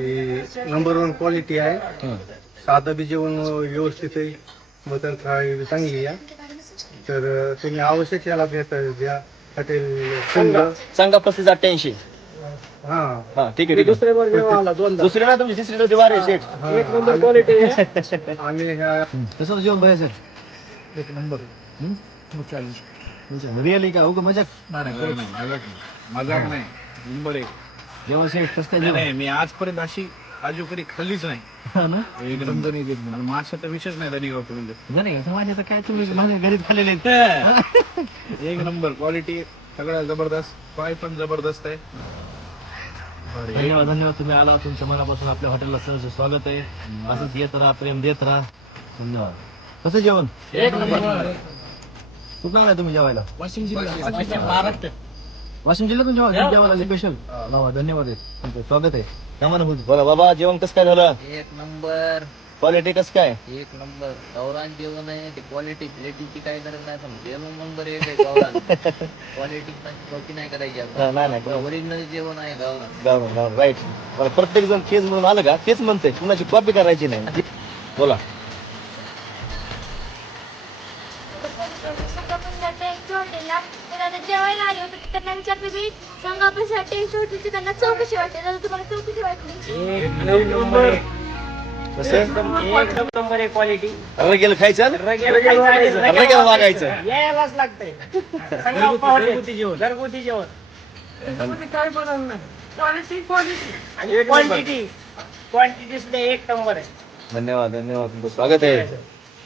Number one quality आहे. साधं बी जेवण व्यवस्थित आहे. मटन थाळी चांगली आहे. तर अं, तुम्ही आवश्यक याला भेट द्या. हॉटेल संघ. सांगा पस्तीस अठ्ठ्याऐंशी. हा. हा ठीक आहे दुसरे दुसरे ना तुमची तिसरी शेठ. एक नंबर क्वालिटी आम्ही ह्या कसं जेवण बघायचं एक नंबर रिअली का? उगा मजाक. मजाक नाही. नंबर एक. कसं काय नाही, नाही मी आजपर्यंत अशी काजू करी खाल्लीच नाही. हा ना? एकदम आणि माशाचा विषयच नाही धनी गावतो म्हणजे. नाही समाजाचं काय तुम्ही माझ्या घरी खाल्लेले आहेत. एक नंबर क्वालिटी सगळ्या जबरदस्त पाय पण जबरदस्त आहे. धन्यवाद धन्यवाद तुम्ही आला तुमच्या मनापासून आपल्या हॉटेलला सहज स्वागत आहे. असंच येत राहा प्रेम देत राहा. धन्यवाद. कसं जेवण? एक नंबर. कुठं आलाय तुम्ही जेवायला? वाशिम जिल्हा महाराष्ट्र. वाशिम जिल्ह्यातून जेव्हा जेवायला स्पेशल धन्यवाद आहे. तुमचं स्वागत आहे. नमन बोला बाबा जेवण कसं काय झालं? एक नंबर. क्वालिटी कसं काय? एक नंबर. गौरान जेवण आहे. ते क्वालिटी क्वालिटीची काही गरज नाही पण जेवण नंबर एक आहे गौरान क्वालिटी कॉपी नाही करायची हा, नाही, नाही. ओरिजिनल जेवण आहे गौरान राईट प्रत्येक जण तेच म्हणून आलं का? तेच म्हणते कुणाची कॉपी करायची नाही. बोला. त्यांना विचारते मी संगापूरसाठी टेस्ट होती त्यांना चौकशी वाटते तर तुम्हाला चौकशी वाटली. कसं? रगेल खायचं? रगेल वागायचं. यायलाच लागतंय. घरगुती जेवण. घरगुती जेवण. क्वांटिटी क्वांटिटी सुद्धा एक नंबर आहे. धन्यवाद धन्यवाद. तुमचं स्वागत आहे.